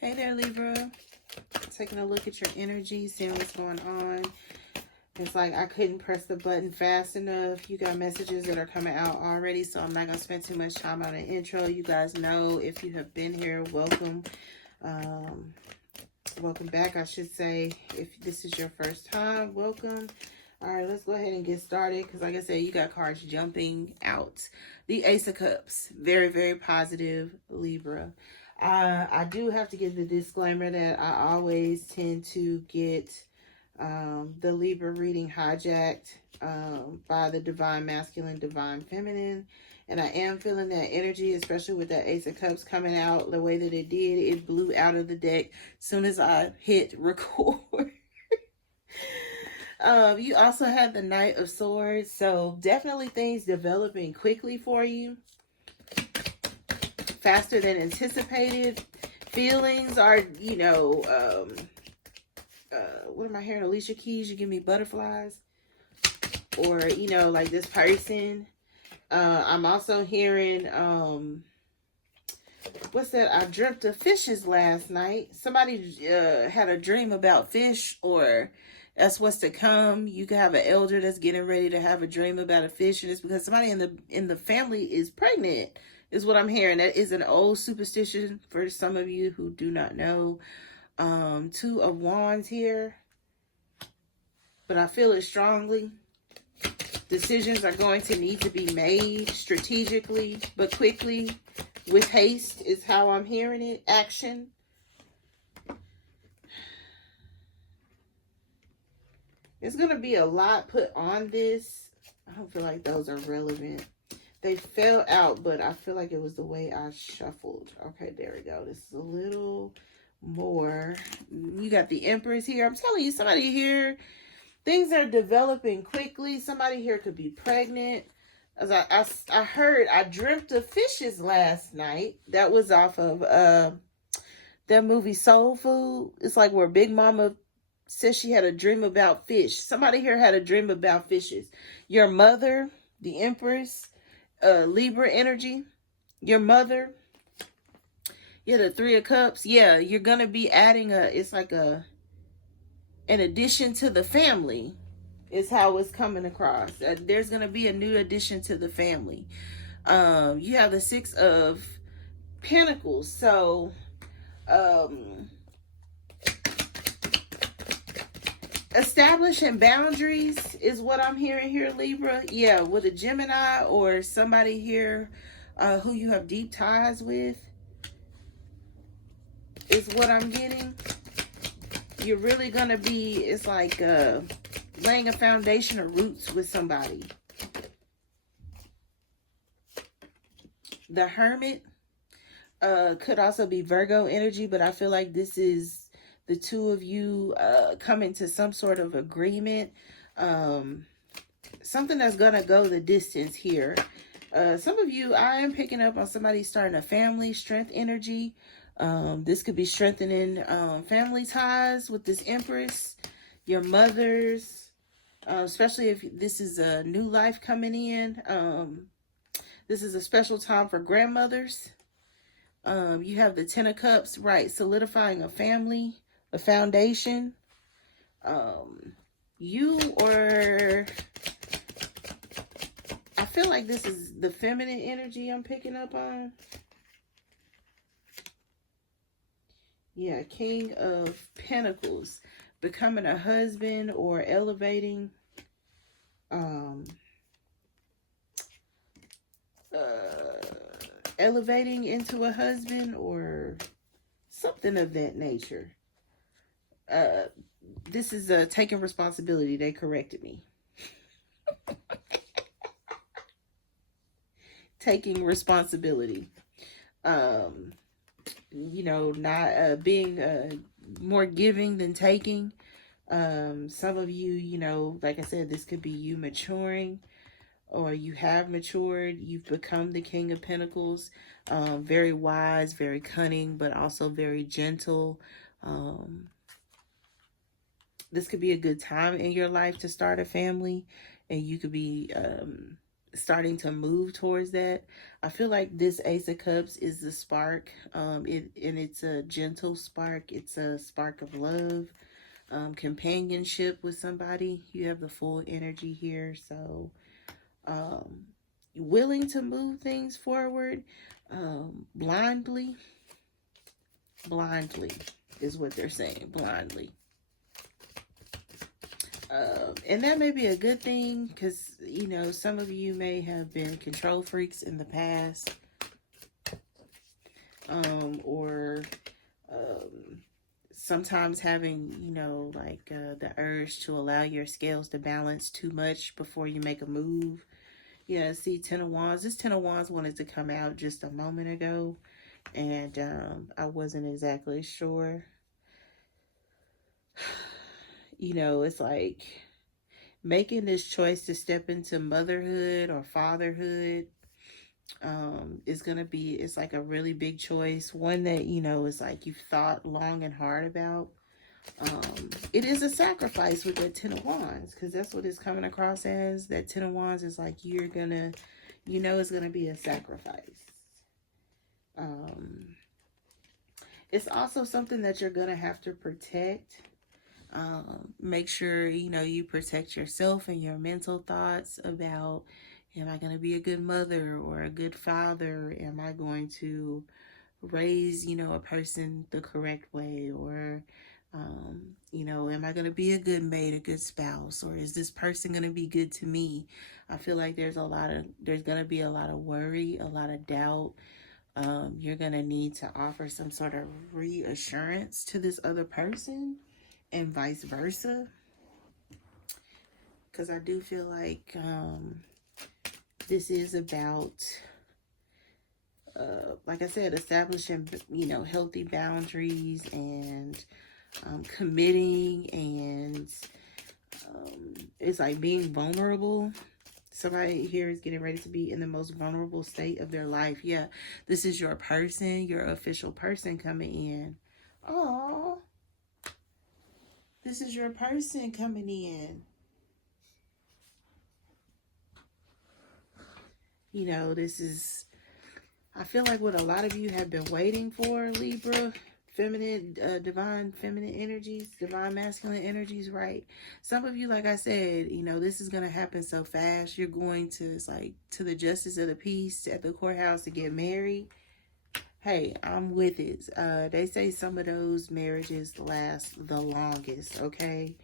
Hey there, Libra. Taking a look at your energy, seeing what's going on. It's like I couldn't press the button fast enough. You got messages that are coming out already, so I'm not going to spend too much time on an intro. You guys know, if you have been here, welcome. Welcome back, I should say. If this is your first time, welcome. All right, let's go ahead and get started because, like I said, you got cards jumping out. The Ace of Cups, very, very positive, Libra. I do have to give the disclaimer that I always tend to get the Libra reading hijacked by the Divine Masculine, Divine Feminine. And I am feeling that energy, especially with that Ace of Cups coming out the way that it did. It blew out of the deck as soon as I hit record. You also have the Knight of Swords. So definitely things developing quickly for you. Faster than anticipated. Feelings are, you know, what am I hearing? Alicia Keys, you give me butterflies. Or, you know, like this person. I'm also hearing, what's that? I dreamt of fishes last night. Somebody had a dream about fish, or that's what's to come. You can have an elder that's getting ready to have a dream about a fish, and it's because somebody in the family is pregnant, is what I'm hearing. That is an old superstition for some of you who do not know. Two of Wands here, but I feel it strongly. Decisions are going to need to be made strategically, but quickly, with haste is how I'm hearing it. Action. There's going to be a lot put on this. I don't feel like those are relevant. They fell out, but I feel like it was the way I shuffled. Okay, there we go. This is a little more. You got the Empress here. I'm telling you, somebody here, things are developing quickly. Somebody here could be pregnant. As I heard, I dreamt of fishes last night. That was off of that movie Soul Food. It's like where Big Mama says she had a dream about fish. Somebody here had a dream about fishes. Your mother, the Empress, Libra energy. Your mother. Yeah, the Three of Cups. Yeah, you're going to be adding it's like an addition to the family is how it's coming across. There's going to be a new addition to the family. You have the Six of Pentacles. So, establishing boundaries is what I'm hearing here, Libra. Yeah, with a Gemini or somebody here who you have deep ties with is what I'm getting. You're really going to be, it's like laying a foundation of roots with somebody. The Hermit could also be Virgo energy, but I feel like this is the two of you coming to some sort of agreement. Something that's going to go the distance here. Some of you, I am picking up on somebody starting a family, strength energy. This could be strengthening family ties with this Empress. Your mothers, especially if this is a new life coming in. This is a special time for grandmothers. You have the Ten of Cups, right? Solidifying a family, a foundation. You or I feel like this is the feminine energy I'm picking up on. Yeah, King of Pentacles, becoming a husband or elevating. Elevating into a husband or something of that nature. This is taking responsibility. They corrected me. Taking responsibility. You know, not being more giving than taking. Some of you, you know, like I said, this could be you maturing, or you have matured. You've become the King of Pentacles. Very wise, very cunning, but also very gentle. This could be a good time in your life to start a family, and you could be starting to move towards that. I feel like this Ace of Cups is the spark. And it's a gentle spark. It's a spark of love, companionship with somebody. You have the full energy here. So, um, willing to move things forward, blindly. Blindly is what they're saying. Blindly. And that may be a good thing because, you know, some of you may have been control freaks in the past, or sometimes having, you know, like the urge to allow your scales to balance too much before you make a move. Yeah, see, Ten of Wands. This Ten of Wands wanted to come out just a moment ago, and I wasn't exactly sure. You know, it's like making this choice to step into motherhood or fatherhood is gonna be, it's like a really big choice, one that, you know, is like you've thought long and hard about. It is a sacrifice with that Ten of Wands, because that's what it's coming across as. That Ten of Wands is like, you're gonna, you know, it's gonna be a sacrifice. It's also something that you're gonna have to protect. Make sure, you know, you protect yourself and your mental thoughts about, am I going to be a good mother or a good father? Am I going to raise, you know, a person the correct way? Or, you know, am I going to be a good mate, a good spouse? Or is this person going to be good to me? I feel like there's going to be a lot of worry, a lot of doubt. You're going to need to offer some sort of reassurance to this other person, and vice versa, because I do feel like this is about, like I said, establishing, you know, healthy boundaries, and committing, and it's like being vulnerable. Somebody here is getting ready to be in the most vulnerable state of their life. Yeah, this is your person, your official person coming in. Oh, this is your person coming in. You know, this is, I feel like what a lot of you have been waiting for, Libra, feminine, divine feminine energies, divine masculine energies, right? Some of you, like I said, you know, this is going to happen so fast. You're going to, it's like, to the justice of the peace at the courthouse to get married. Hey, I'm with it. They say some of those marriages last the longest, okay?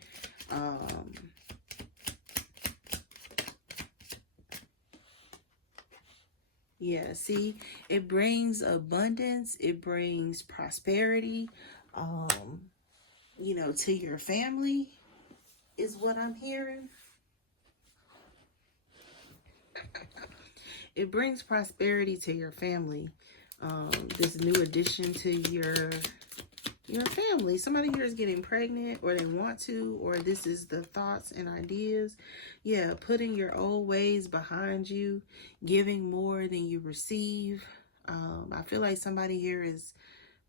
Yeah, see, it brings abundance, it brings prosperity, you know, to your family, is what I'm hearing. It brings prosperity to your family. This new addition to your family. Somebody here is getting pregnant, or they want to, or this is the thoughts and ideas. Yeah, putting your old ways behind you, giving more than you receive. I feel like somebody here is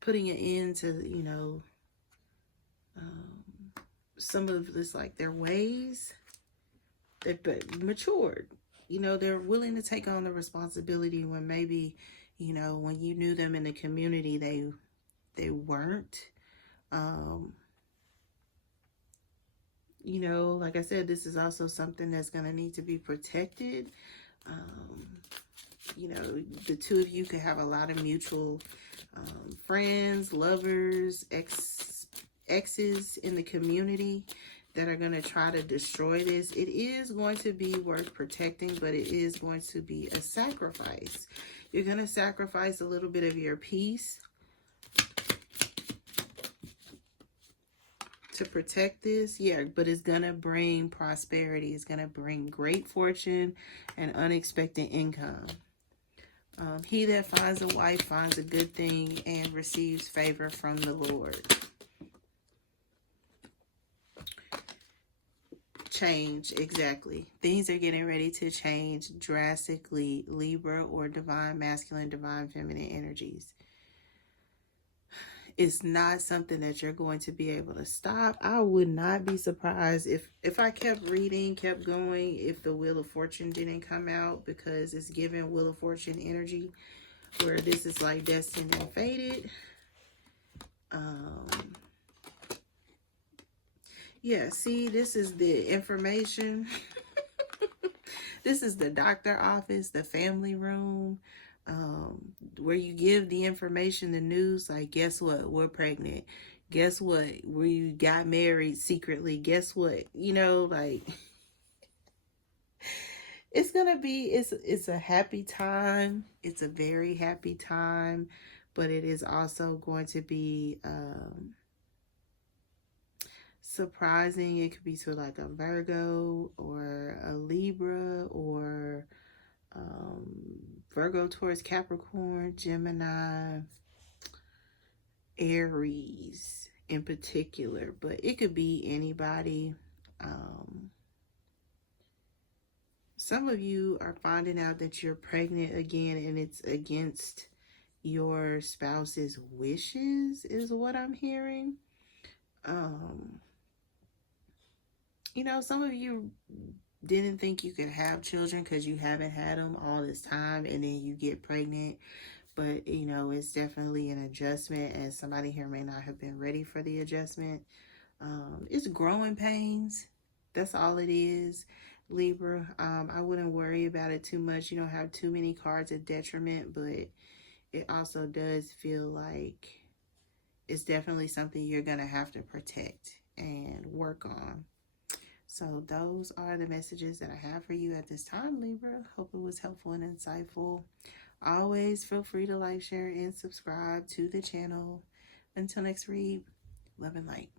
putting an end to, you know, some of this, like their ways. They've matured. You know, they're willing to take on the responsibility when maybe, you know, when you knew them in the community, they weren't. You know, like I said, this is also something that's going to need to be protected. You know, the two of you could have a lot of mutual friends, lovers, exes in the community that are going to try to destroy this. It is going to be worth protecting, but it is going to be a sacrifice. You're going to sacrifice a little bit of your peace to protect this. Yeah, but it's going to bring prosperity. It's going to bring great fortune and unexpected income. He that finds a wife finds a good thing and receives favor from the Lord. Change, exactly. Things are getting ready to change drastically, Libra, or divine masculine, divine feminine energies. It's not something that you're going to be able to stop. I would not be surprised if I kept reading, kept going, if the Wheel of Fortune didn't come out, because it's giving Wheel of Fortune energy, where this is like destined and fated. Yeah, see, this is the information. This is the doctor office, the family room, where you give the information, the news, like, guess what? We're pregnant. Guess what? We got married secretly. Guess what? You know, like, it's gonna be, it's a happy time. It's a very happy time, but it is also going to be surprising. It could be to like a Virgo or a Libra, or Virgo, Taurus, Capricorn, Gemini, Aries in particular, but it could be anybody. Some of you are finding out that you're pregnant again, and it's against your spouse's wishes, is what I'm hearing. You know, some of you didn't think you could have children because you haven't had them all this time, and then you get pregnant. But, you know, it's definitely an adjustment, and somebody here may not have been ready for the adjustment. It's growing pains. That's all it is, Libra. I wouldn't worry about it too much. You don't have too many cards of detriment, but it also does feel like it's definitely something you're going to have to protect and work on. So those are the messages that I have for you at this time, Libra. Hope it was helpful and insightful. Always feel free to like, share, and subscribe to the channel. Until next read, love and light.